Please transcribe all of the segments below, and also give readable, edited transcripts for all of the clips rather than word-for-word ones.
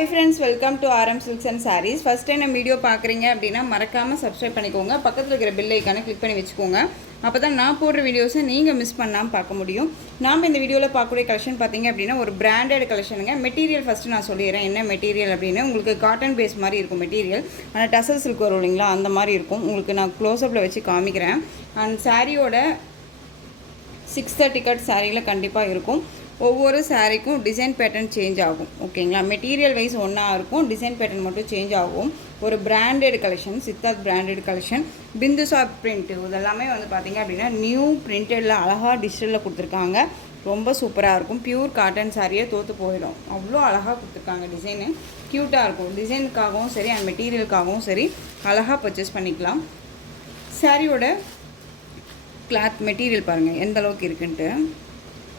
Hi friends, welcome to RM Silks and Sarees. First time நம்ம video பார்க்குறீங்க அப்படின்னா மறக்காமல் சப்ஸ்கிரைப் பண்ணிக்கோங்க. பக்கத்தில் இருக்கிற பெல் ஐக்கானை கிளிக் பண்ணி வச்சுக்கோங்க. அப்போ தான் நான் போடுற வீடியோஸை நீங்கள் மிஸ் பண்ணாமல் பார்க்க முடியும். நாம் இந்த வீடியோவில் பார்க்கக்கூடிய கலெக்ஷன் பார்த்தீங்க அப்படின்னா ஒரு பிராண்டட் கலெக்ஷனுங்க. மெட்டீரியல் ஃபஸ்ட்டு நான் சொல்லிடுறேன் என்ன மெட்டீரியல் அப்படின்னு. உங்களுக்கு காட்டன் பேஸ் மாதிரி இருக்கும் மெட்டீரியல். ஆனால் டசல் சில்க் வரும் இல்லைங்களா, அந்த மாதிரி இருக்கும். உங்களுக்கு நான் க்ளோஸ்அப்பில் வச்சு காமிக்கிறேன். அண்ட் சாரியோட 630 கட் சாரியில் கண்டிப்பாக இருக்கும். ஒவ்வொரு சாரீக்கும் டிசைன் பேட்டர்ன் சேஞ்ச் ஆகும். ஓகேங்களா, மெட்டீரியல் வைஸ் ஒன்றா இருக்கும், டிசைன் பேட்டர்ன் மட்டும் சேஞ்ச் ஆகும். ஒரு branded collection, Siddharth branded collection. பிந்துசா பிரிண்ட் இதெல்லாமே வந்து பார்த்திங்க அப்படின்னா நியூ பிரிண்டடில் அழகாக டிஜிட்டலில் கொடுத்துருக்காங்க. ரொம்ப சூப்பராக இருக்கும். பியூர் காட்டன் சாரியே தோற்று போயிடும், அவ்வளோ அழகாக கொடுத்துருக்காங்க. டிசைனு க்யூட்டாக இருக்கும். டிசைனுக்காகவும் சரி அண்ட் மெட்டீரியலுக்காகவும் சரி அழகாக பர்ச்சேஸ் பண்ணிக்கலாம். சாரியோட கிளாத் மெட்டீரியல் பாருங்கள் எந்த அளவுக்கு இருக்குன்ட்டு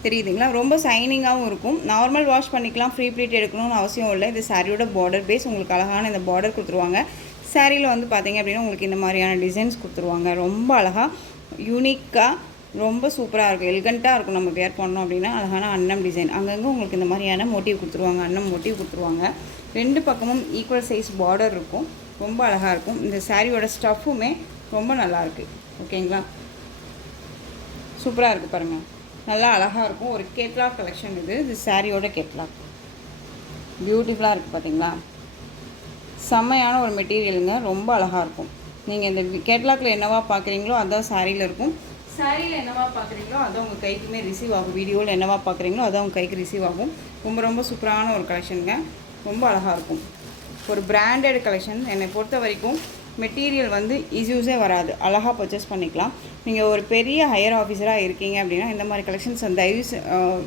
தெரியுதுங்களா. ரொம்ப சைனிங்காகவும் இருக்கும். நார்மல் வாஷ் பண்ணிக்கலாம், ஃப்ரீ ப்ளீட் எடுக்கணும்னு அவசியம் இல்லை. இது சாரியோட பார்டர் பேஸ். உங்களுக்கு அழகான இந்த பார்டர் கொடுத்துருவாங்க. சாரியில் வந்து பார்த்திங்க அப்படின்னா உங்களுக்கு இந்த மாதிரியான டிசைன்ஸ் கொடுத்துருவாங்க. ரொம்ப அழகாக யூனிக்காக ரொம்ப சூப்பராக இருக்கும், எலிகண்ட்டாக இருக்கும். நம்ம வேர் பண்ணோம் அப்படின்னா அழகான அன்னம் டிசைன் அங்கங்கே உங்களுக்கு இந்த மாதிரியான மோட்டிவ் கொடுத்துருவாங்க, அன்னம் மோட்டிவ் கொடுத்துருவாங்க. ரெண்டு பக்கமும் ஈக்குவல் சைஸ் பார்டர் இருக்கும். ரொம்ப அழகாக இருக்கும். இந்த சாரியோட ஸ்டஃப்புமே ரொம்ப நல்லாயிருக்கு. ஓகேங்களா, சூப்பராக இருக்குது பாருங்கள், நல்லா அழகாக இருக்கும். ஒரு கேட்லாக் கலெக்ஷன் இது சாரியோட கேட்லாக். பியூட்டிஃபுல்லாக இருக்குது பார்த்தீங்களா. செம்மையான ஒரு மெட்டீரியலுங்க, ரொம்ப அழகாக இருக்கும். நீங்கள் இந்த கேட்லாக்கில் என்னவா பார்க்குறீங்களோ அதுதான் சாரியில் இருக்கும். சாரியில் என்னவா பார்க்குறீங்களோ அதுதான் உங்கள் கைக்குமே ரிசீவ் ஆகும். வீடியோவில் என்னவா பார்க்குறீங்களோ அதுதான் உங்கள் கைக்கு ரிசீவ் ஆகும். ரொம்ப ரொம்ப சூப்பரான ஒரு கலெக்ஷனுங்க, ரொம்ப அழகாக இருக்கும். ஒரு பிராண்டட் கலெக்ஷன். என்னை பொறுத்த வரைக்கும் மெட்டீரியல் வந்து இஷ்யூஸே வராது, அழகாக பர்ச்சேஸ் பண்ணிக்கலாம். நீங்கள் ஒரு பெரிய ஹையர் ஆஃபீஸராக இருக்கீங்க அப்படின்னா இந்த மாதிரி கலெக்ஷன்ஸ் அந்த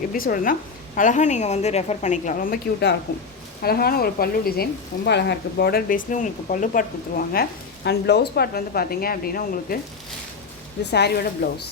எப்படி சொல்கிறதுனா அழகாக நீங்கள் வந்து ரெஃபர் பண்ணிக்கலாம். ரொம்ப க்யூட்டாக இருக்கும். அழகான ஒரு பல்லு டிசைன் ரொம்ப அழகாக இருக்குது. பார்டர் பேஸில் உங்களுக்கு பல்லு பார்ட் கொடுத்துருவாங்க. அண்ட் ப்ளவுஸ் பார்ட் வந்து பார்த்தீங்க அப்படின்னா உங்களுக்கு இது சாரியோட ப்ளவுஸ்.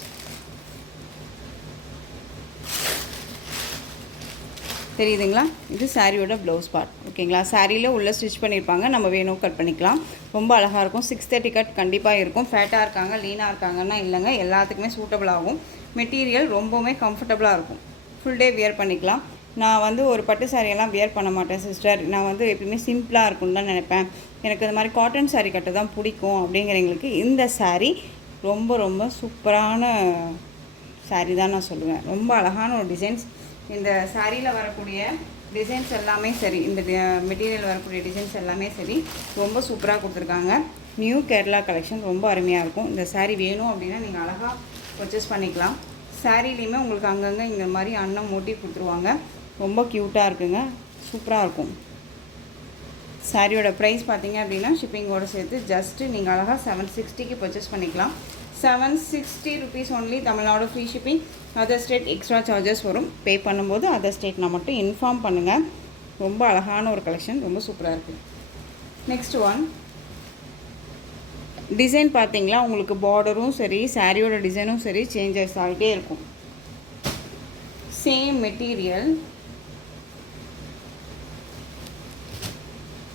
தெரியுதுங்களா, இது சாரியோட ப்ளவுஸ் பார்ட். ஓகேங்களா, சாரியில் உள்ளே ஸ்டிச் பண்ணியிருப்பாங்க, நம்ம வேணும் கட் பண்ணிக்கலாம். ரொம்ப அழகாக இருக்கும். 630 கட் கண்டிப்பாக இருக்கும். ஃபேட்டாக இருக்காங்க லீனாக இருக்காங்கன்னா இல்லைங்க, எல்லாத்துக்குமே சூட்டபிள் ஆகும். மெட்டீரியல் ரொம்பவுமே கம்ஃபர்டபுளாக இருக்கும். ஃபுல் டே வியர் பண்ணிக்கலாம். நான் வந்து ஒரு பட்டு சாரியெல்லாம் வியர் பண்ண மாட்டேன் சிஸ்டர், நான் வந்து எப்பயுமே சிம்பிளாக இருக்கும்னு தான் நினைப்பேன், எனக்கு இந்த மாதிரி காட்டன் சாரீ கட்ட தான் பிடிக்கும் அப்படிங்கிறவங்களுக்கு இந்த சாரீ ரொம்ப ரொம்ப சூப்பரான சாரீ தான் நான் சொல்லுவேன். ரொம்ப அழகான ஒரு டிசைன்ஸ். இந்த சாரியில் வரக்கூடிய டிசைன்ஸ் எல்லாமே சரி, இந்த மெட்டீரியல் வரக்கூடிய டிசைன்ஸ் எல்லாமே சரி ரொம்ப சூப்பராக கொடுத்துருக்காங்க. நியூ கேரளா கலெக்ஷன் ரொம்ப அருமையாக இருக்கும். இந்த சாரீ வேணும் அப்படின்னா நீங்கள் அழகாக பர்ச்சேஸ் பண்ணிக்கலாம். சாரிலையுமே உங்களுக்கு அங்கங்கே இந்த மாதிரி அன்னம் மோட்டிவ் கொடுத்துருவாங்க. ரொம்ப க்யூட்டாக இருக்குங்க, சூப்பராக இருக்கும். சாரியோட ப்ரைஸ் பார்த்தீங்க அப்படின்னா ஷிப்பிங்கோடு சேர்த்து ஜஸ்ட்டு நீங்கள் அழகாக 760க்கு பர்ச்சேஸ் பண்ணிக்கலாம். 760 rupees only. Tamil Nadu free shipping. Other state extra charges வரும். பே பண்ணும்போது அதர் ஸ்டேட் நான் மட்டும் இன்ஃபார்ம் பண்ணுங்கள். ரொம்ப அழகான ஒரு கலெக்ஷன், ரொம்ப சூப்பராக இருக்குது. நெக்ஸ்ட் ஒன் டிசைன் பார்த்தீங்களா, உங்களுக்கு பார்டரும் சரி சாரியோட டிசைனும் சரி சேஞ்சஸ் ஆகிட்டே இருக்கும். சேம் மெட்டீரியல்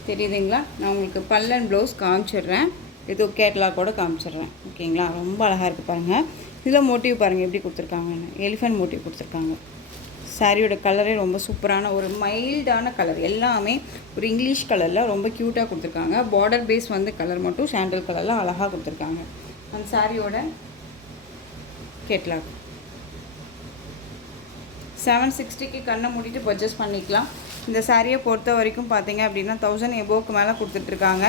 தெரியுதுங்களா. நான் உங்களுக்கு பல்லன் ப்ளவுஸ் காமிச்சிடுறேன், இது கேட்லாக்கோட காமிச்சிடுறேன். ஓகேங்களா, ரொம்ப அழகாக இருக்குது பாருங்கள். இதில் மோட்டிவ் பாருங்கள் எப்படி கொடுத்துருக்காங்கன்னு, எலிஃபென்ட் மோட்டிவ் கொடுத்துருக்காங்க. சாரியோட கலரே ரொம்ப சூப்பரான ஒரு மைல்டான கலர், எல்லாமே ஒரு இங்கிலீஷ் கலரில் ரொம்ப க்யூட்டாக கொடுத்துருக்காங்க. பார்டர் பேஸ் வந்து கலர் மட்டும் சாண்டல் கலரில் அழகாக கொடுத்துருக்காங்க. அந்த சாரியோட கேட்லாக் 760க்கு கண்ணை மூடிட்டு பர்ச்சேஸ் பண்ணிக்கலாம். இந்த சாரியை பொறுத்த வரைக்கும் பார்த்தீங்க அப்படின்னா 1000 எபோவுக்கு மேலே கொடுத்துட்ருக்காங்க.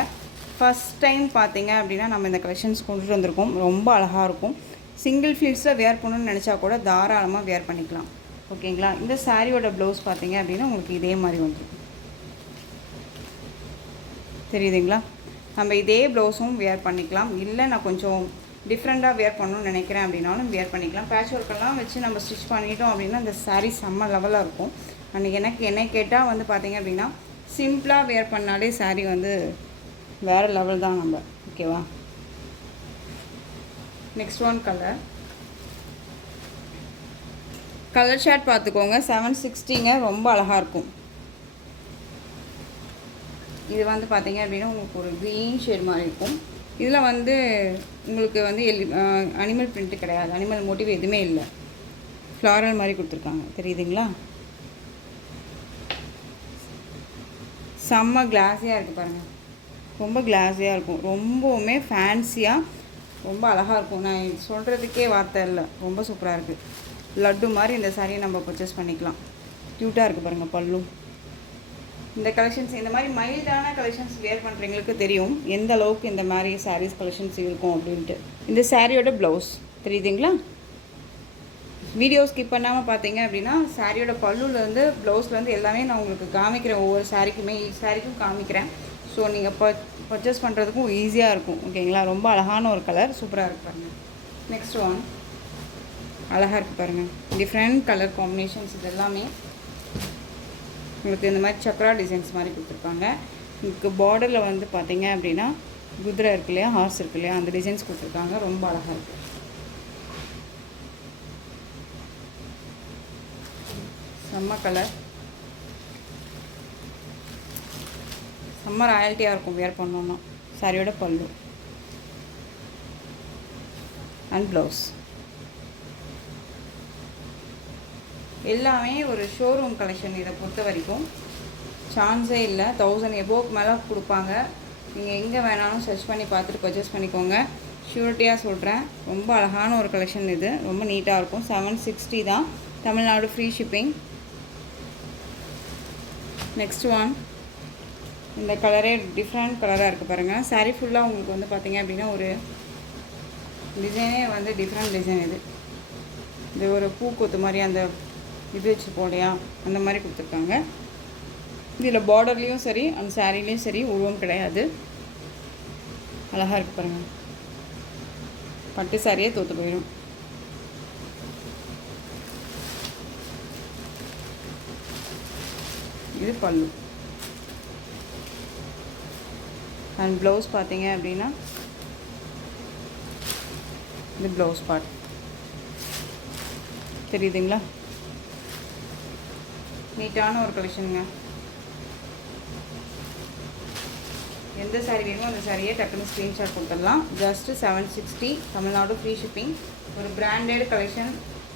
ஃபஸ்ட் டைம் பார்த்தீங்க அப்படின்னா நம்ம இந்த கலெக்ஷன்ஸ் கொண்டுட்டு வந்திருக்கோம். ரொம்ப அழகாக இருக்கும். சிங்கிள் ஃப்ளீட்ஸில் வேர் பண்ணணும்னு நினச்சா கூட தாராளமாக வேர் பண்ணிக்கலாம். ஓகேங்களா, இந்த சாரியோட ப்ளவுஸ் பார்த்தீங்க அப்படின்னா உங்களுக்கு இதே மாதிரி வந்துடும். தெரியுதுங்களா, நம்ம இதே ப்ளவுஸும் வேர் பண்ணிக்கலாம். இல்லை நான் கொஞ்சம் டிஃப்ரெண்ட்டாக வேர் பண்ணணும்னு நினைக்கிறேன் அப்படின்னாலும் வேர் பண்ணிக்கலாம். பேட்ச் ஒர்க்கெல்லாம் வச்சு நம்ம ஸ்டிச் பண்ணிட்டோம் அப்படின்னா இந்த சாரீ செம்ம லெவலாக இருக்கும். அன்றைக்கி என்னை கேட்டால் வந்து பார்த்திங்க அப்படின்னா சிம்பிளாக வேர் பண்ணாலே சாரீ வந்து வேறு லெவல் தான் நம்ம. ஓகேவா, நெக்ஸ்ட் ஒன் கலர் ஷார்ட் பார்த்துக்கோங்க. 760ங்க, ரொம்ப அழகாக இருக்கும். இது வந்து பார்த்திங்க அப்படின்னா உங்களுக்கு ஒரு க்ரீன் ஷேட் மாதிரி இருக்கும். இதில் வந்து உங்களுக்கு வந்து அனிமல் பிரிண்ட்டு கிடையாது, அனிமல் மோட்டிவ் எதுவுமே இல்லை, ஃப்ளாரல் மாதிரி கொடுத்துருக்காங்க. தெரியுதுங்களா, செம்ம கிளாஸியாக இருக்குது பாருங்கள், ரொம்ப கிளாஸியாக இருக்கும், ரொம்பவுமே ஃபேன்சியாக ரொம்ப அழகாக இருக்கும். நான் சொல்கிறதுக்கே வார்த்தை இல்லை, ரொம்ப சூப்பராக இருக்குது. லட்டு மாதிரி இந்த சாரியை நம்ம பர்ச்சேஸ் பண்ணிக்கலாம். க்யூட்டாக இருக்குது பாருங்கள் பல்லு. இந்த கலெக்ஷன்ஸ் இந்த மாதிரி மைல்டான கலெக்ஷன்ஸ் வேர் பண்ணுறவங்களுக்கு தெரியும் எந்த அளவுக்கு இந்த மாதிரி சாரீஸ் கலெக்ஷன்ஸ் இருக்கும் அப்படின்ட்டு. இந்த சாரியோட ப்ளவுஸ் தெரியுதுங்களா? வீடியோ ஸ்கிப் பண்ணாமல் பார்த்தீங்க அப்படின்னா சாரியோட பல்லுலேருந்து ப்ளவுஸ்லேருந்து எல்லாமே நான் உங்களுக்கு காமிக்கிறேன். ஒவ்வொரு சாரிக்கும் காமிக்கிறேன். ஸோ நீங்கள் பர்ச்சேஸ் பண்ணுறதுக்கும் ஈஸியாக இருக்கும். ஓகேங்களா? ரொம்ப அழகான ஒரு கலர், சூப்பராக இருக்குது பாருங்கள். நெக்ஸ்ட் ஒன் அழகாக இருக்குது பாருங்கள், டிஃப்ரெண்ட் கலர் காம்பினேஷன்ஸ். இது எல்லாமே உங்களுக்கு இந்த மாதிரி சக்ரா டிசைன்ஸ் மாதிரி கொடுத்துருக்காங்க. உங்களுக்கு பார்டரில் வந்து பார்த்தீங்க அப்படின்னா குதிரை இருக்கு இல்லையா, ஹார்ஸ் இருக்கு இல்லையா, அந்த டிசைன்ஸ் கொடுத்துருக்காங்க. ரொம்ப அழகாக இருக்குது. செம்ம கலர், செம்ம ராயல்ட்டியாக இருக்கும் வேர் பண்ணோன்னா. சாரியோட பல்லு அண்ட் ப்ளவுஸ் எல்லாமே ஒரு ஷோரூம் கலெக்ஷன். இதை பொறுத்த வரைக்கும் சான்ஸே இல்லை. 1000 எபோவுக்கு மேலே கொடுப்பாங்க. நீங்கள் எங்கே வேணாலும் சர்ச் பண்ணி பார்த்துட்டு பர்ச்சேஸ் பண்ணிக்கோங்க. ஷூரிட்டியாக சொல்கிறேன். ரொம்ப அழகான ஒரு கலெக்ஷன் இது, ரொம்ப நீட்டாக இருக்கும். 760 தான், Tamil Nadu free shipping. Next one இந்த கலரே டிஃப்ரெண்ட் கலராக இருக்குது பாருங்கள். சாரீ ஃபுல்லாக உங்களுக்கு வந்து பார்த்திங்க அப்படின்னா ஒரு டிசைனே வந்து டிஃப்ரெண்ட் டிசைன். இது ஒரு பூக்கொத்து மாதிரி அந்த இது வச்சு போலையா அந்த மாதிரி கொடுத்துருக்காங்க. இதில் பார்டர்லேயும் சரி அந்த சாரீலேயும் சரி உருவம் கிடையாது. அழகாக இருக்குது பாருங்கள். பட்டு சாரியே தோற்று போயிடும். இது பல்லு அண்ட் ப்ளவுஸ் பார்த்தீங்க அப்படின்னா இது ப்ளவுஸ் பார்ட் தெரியுதுங்களா? நீட்டான ஒரு கலெக்ஷனுங்க. எந்த சாரீ வேணுமோ அந்த சாரியை டக்குன்னு ஸ்க்ரீன்ஷாட் கொடுத்துடலாம். Just 760, Tamil Nadu free shipping. ஒரு பிராண்டட் கலெக்ஷன்.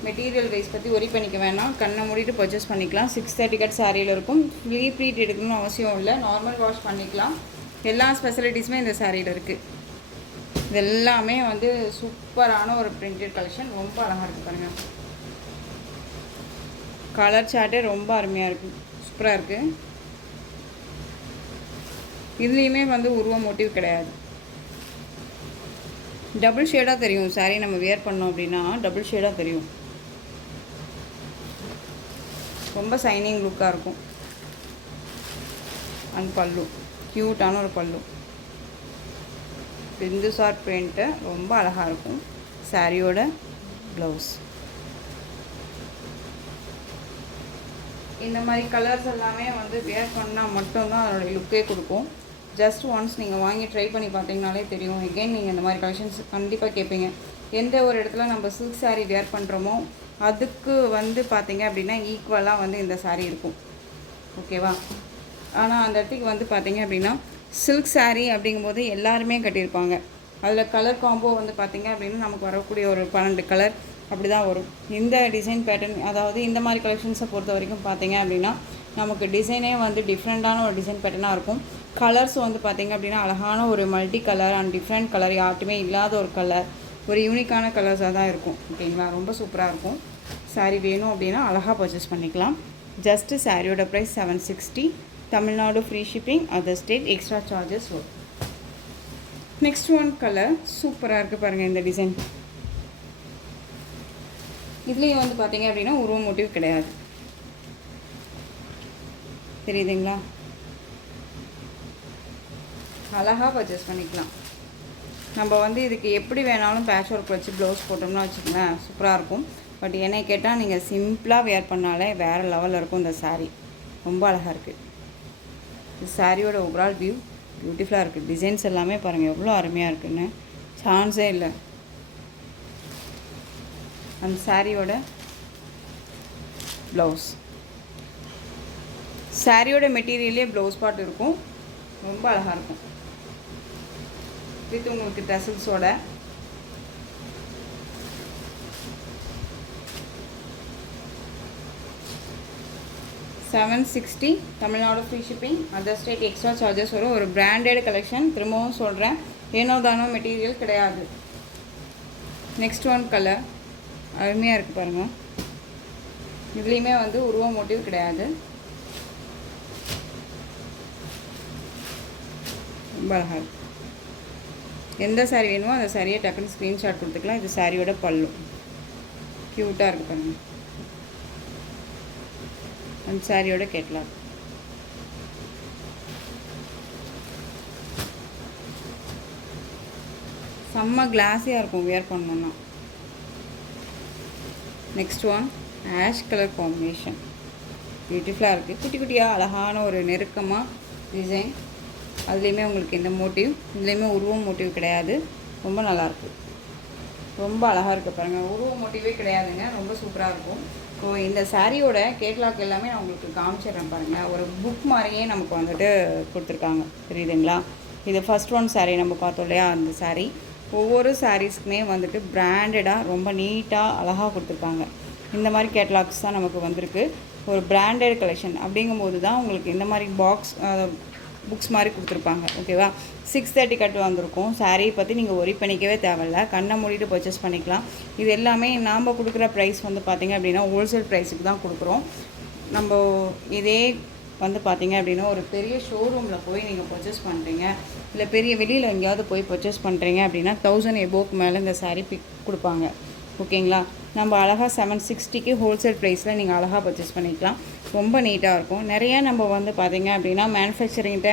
மெட்டீரியல் வைஸ் பற்றி ஒரி பண்ணிக்க வேணாம், கண்ணை மூடிட்டு பர்ச்சேஸ் பண்ணிக்கலாம். 630 கட் சாரியில் இருக்கும். ப்ளீட் எடுக்கணும்னு அவசியம் இல்லை, நார்மல் வாஷ் பண்ணிக்கலாம். எல்லா ஸ்பெசிலிட்டிஸுமே இந்த சாரியில் இருக்குது. இது எல்லாமே வந்து சூப்பரான ஒரு பிரிண்டட் கலெக்ஷன். ரொம்ப அழகாக இருக்குது பாருங்கள். கலர் சார்ட்டே ரொம்ப அருமையாக இருக்குது, சூப்பராக இருக்குது. இதுலேயுமே வந்து உருவ மோட்டிவ் கிடையாது. டபுள் ஷேடாக தெரியும் சாரீ நம்ம வேர் பண்ணோம் அப்படின்னா, டபுள் ஷேடாக தெரியும். ரொம்ப சைனிங் லுக்காக இருக்கும். அண்ட் பல்லு க்யூட்டான ஒரு பல்லு, பிந்துசார் பிரிண்ட்டு, ரொம்ப அழகாக இருக்கும். சாரியோட ப்ளவுஸ் இந்த மாதிரி கலர்ஸ் எல்லாமே வந்து வேர் பண்ணால் மட்டும்தான் அதோடய லுக்கே கொடுக்கும். ஜஸ்ட் ஒன்ஸ் நீங்கள் வாங்கி ட்ரை பண்ணி பார்த்தீங்கனாலே தெரியும். எகெயின் நீங்கள் இந்த மாதிரி கலெக்ஷன்ஸ் கண்டிப்பாக கேட்பீங்க. எந்த ஒரு இடத்துல நம்ம சில்க் சாரீ வேர் பண்ணுறோமோ அதுக்கு வந்து பார்த்திங்க அப்படின்னா ஈக்குவலாக வந்து இந்த சாரீ இருக்கும். ஓகேவா? ஆனால் அந்த இடத்துக்கு வந்து பார்த்திங்க அப்படின்னா சில்க் சாரீ அப்படிங்கும்போது எல்லாருமே கட்டியிருப்பாங்க. அதில் கலர் காம்போ வந்து பார்த்திங்க அப்படின்னா நமக்கு வரக்கூடிய ஒரு 12 கலர் அப்படி தான் வரும். இந்த டிசைன் பேட்டர்ன், அதாவது இந்த மாதிரி கலெக்ஷன்ஸை பொறுத்த வரைக்கும் பார்த்திங்க அப்படின்னா நமக்கு டிசைனே வந்து டிஃப்ரெண்ட்டான ஒரு டிசைன் பேட்டர்னாக இருக்கும். கலர்ஸ் வந்து பார்த்திங்க அப்படின்னா அழகான ஒரு multi colour and different colour, யார்ட்டுமே இல்லாத ஒரு கலர், ஒரு யூனிக்கான கலர்ஸாக தான் இருக்கும். ஓகேங்களா? ரொம்ப சூப்பராக இருக்கும். சாரீ வேணும் அப்படின்னா அழகாக பர்ச்சேஸ் பண்ணிக்கலாம். ஜஸ்ட்டு சாரியோட price 760, Tamil Nadu free shipping, other state extra charges வரும். நெக்ஸ்ட் ஒன் கலர் சூப்பராக இருக்குது பாருங்கள். இந்த டிசைன் இதுலேயும் வந்து பார்த்திங்க அப்படின்னா உருவ மோட்டிவ் கிடையாது. தெரியுதுங்களா? அழகாக பர்ச்சேஸ் பண்ணிக்கலாம். நம்ம வந்து இதுக்கு எப்படி வேணாலும் பேட்ச் ஒர்க் வச்சு ப்ளவுஸ் போட்டோம்னா வச்சுக்கோங்களேன், சூப்பராக இருக்கும். பட் என்னை கேட்டால் நீங்கள் சிம்பிளாக வேர் பண்ணாலே வேறு லெவலில் இருக்கும். இந்த சாரீ ரொம்ப அழகாக இருக்குது. இந்த சாரியோட ஓவரால் வியூ பியூட்டிஃபுல்லாக இருக்குது. டிசைன்ஸ் எல்லாமே பாருங்கள் எவ்வளோ அருமையாக இருக்குன்னு, சான்ஸே இல்லை. அந்த சாரியோட ப்ளவுஸ், சாரியோட மெட்டீரியலே ப்ளவுஸ் பார்ட் இருக்கும், ரொம்ப அழகாக இருக்கும். வித் உங்களுக்கு டசல்ஸோட. 760 Tamil Nadu free shipping. Other state extra charges வரும். ஒரு பிராண்டட் கலெக்ஷன், திரும்பவும் சொல்கிறேன், ஏனோ தானோ மெட்டீரியல் கிடையாது. நெக்ஸ்ட் ஒன் கலர் அருமையாக இருக்குது பாருங்கள். இதுலேயுமே வந்து உருவ மோட்டிவ் கிடையாது. ரொம்ப அழகாக இருக்குது. எந்த சாரீ வேணுமோ அந்த சாரியை டக்குன்னு ஸ்க்ரீன்ஷாட் கொடுத்துக்கலாம். இது சாரியோட பல்லு. க்யூட்டாக இருக்குது பாருங்கள். அந்த சாரியோட கேட்லாக். செம்ம கிளாஸியாக இருக்கும் வியர் பண்ணோன்னா. Next one ash colour combination. பியூட்டிஃபுல்லாக இருக்குது. குட்டி குட்டியாக அழகான ஒரு நெருக்கமாக டிசைன். அதுலேயுமே உங்களுக்கு இந்த மோட்டிவ், இதுலேயுமே உருவம் மோட்டிவ் கிடையாது. ரொம்ப நல்லாயிருக்கு. ரொம்ப அழகாக இருக்குது பாருங்கள். உருவ மோட்டிவே கிடையாதுங்க. ரொம்ப சூப்பராக இருக்கும். ஸோ இந்த சாரியோட கேட்லாக் எல்லாமே நான் உங்களுக்கு காமிச்சிடுறேன் பாருங்கள். ஒரு புக் மாதிரியே நமக்கு வந்துட்டு கொடுத்துருக்காங்க, தெரியுதுங்களா? இது ஃபஸ்ட் ஒன் சாரீ நம்ம பார்த்தோம் இல்லையா, அந்த சாரீ. ஒவ்வொரு சாரீஸ்க்குமே வந்துட்டு பிராண்டடாக ரொம்ப நீட்டாக அழகாக கொடுத்துருக்காங்க. இந்த மாதிரி கேட்லாக்ஸ் தான் நமக்கு வந்திருக்கு. ஒரு பிராண்டட் கலெக்ஷன் அப்படிங்கும்போது தான் உங்களுக்கு இந்த மாதிரி புக்ஸ் மாதிரி கொடுத்துருப்பாங்க. ஓகேவா? 630 கட்டு வந்திருக்கும். சாரீ பற்றி நீங்கள் ஒரி பண்ணிக்கவே தேவையில்ல. கண்ணை மூடிட்டு பர்ச்சேஸ் பண்ணிக்கலாம். இது எல்லாமே நாம் கொடுக்குற ப்ரைஸ் வந்து பார்த்திங்க அப்படின்னா ஹோல்சேல் ப்ரைஸுக்கு தான் கொடுக்குறோம். நம்ம இதே வந்து பார்த்திங்க அப்படின்னா ஒரு பெரிய ஷோரூமில் போய் நீங்கள் பர்ச்சேஸ் பண்ணுறீங்க, இல்லை பெரிய வெளியில் எங்கேயாவது போய் பர்ச்சேஸ் பண்ணுறீங்க அப்படின்னா 1000 எபோக்கு மேலே இந்த சாரீ கொடுப்பாங்க. ஓகேங்களா? நம்ம அழகாக 760க்கு ஹோல்சேல் ப்ரைஸில் நீங்கள் அழகாக பர்ச்சேஸ் பண்ணிக்கலாம். ரொம்ப நீட்டாக இருக்கும். நிறையா நம்ம வந்து பார்த்திங்க அப்படின்னா மேனுஃபேக்சரிங்கிட்ட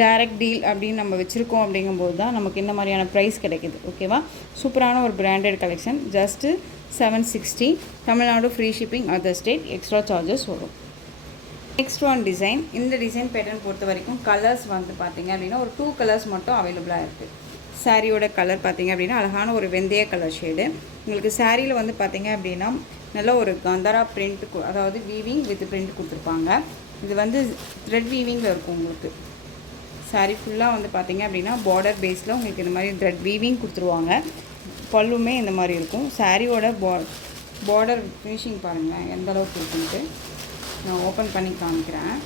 டைரக்ட் டீல் அப்படின்னு நம்ம வச்சுருக்கோம். அப்படிங்கும்போது தான் நமக்கு இந்த மாதிரியான ப்ரைஸ் கிடைக்குது. ஓகேவா? சூப்பரான ஒரு branded collection. Just 760. Tamil Nadu free shipping, other state extra charges வரும். Next one design. இந்த டிசைன் பேட்டர்ன் பொறுத்த வரைக்கும் கலர்ஸ் வந்து பார்த்திங்க அப்படின்னா ஒரு 2 கலர்ஸ் மட்டும் அவைலபிளாக இருக்குது. சாரியோட கலர் பார்த்திங்க அப்படின்னா அழகான ஒரு வெந்தய கலர் ஷேடு. உங்களுக்கு சாரியில் வந்து பார்த்திங்க அப்படின்னா நல்ல ஒரு கந்தாரா பிரிண்ட், அதாவது வீவிங் வித் பிரிண்ட் கொடுத்துருப்பாங்க. இது வந்து த்ரெட் வீவிங்கில் இருக்கும். உங்களுக்கு சாரி ஃபுல்லாக வந்து பார்த்திங்க அப்படின்னா பார்டர் பேஸில் உங்களுக்கு இந்த மாதிரி த்ரெட் வீவிங் கொடுத்துருவாங்க. பல்லுமே இந்த மாதிரி இருக்கும். சாரியோட பார்டர் ஃபினிஷிங் பாருங்கள் எந்த அளவுக்கு இருக்குன்ட்டு. நான் ஓப்பன் பண்ணி காமிக்கிறேன்.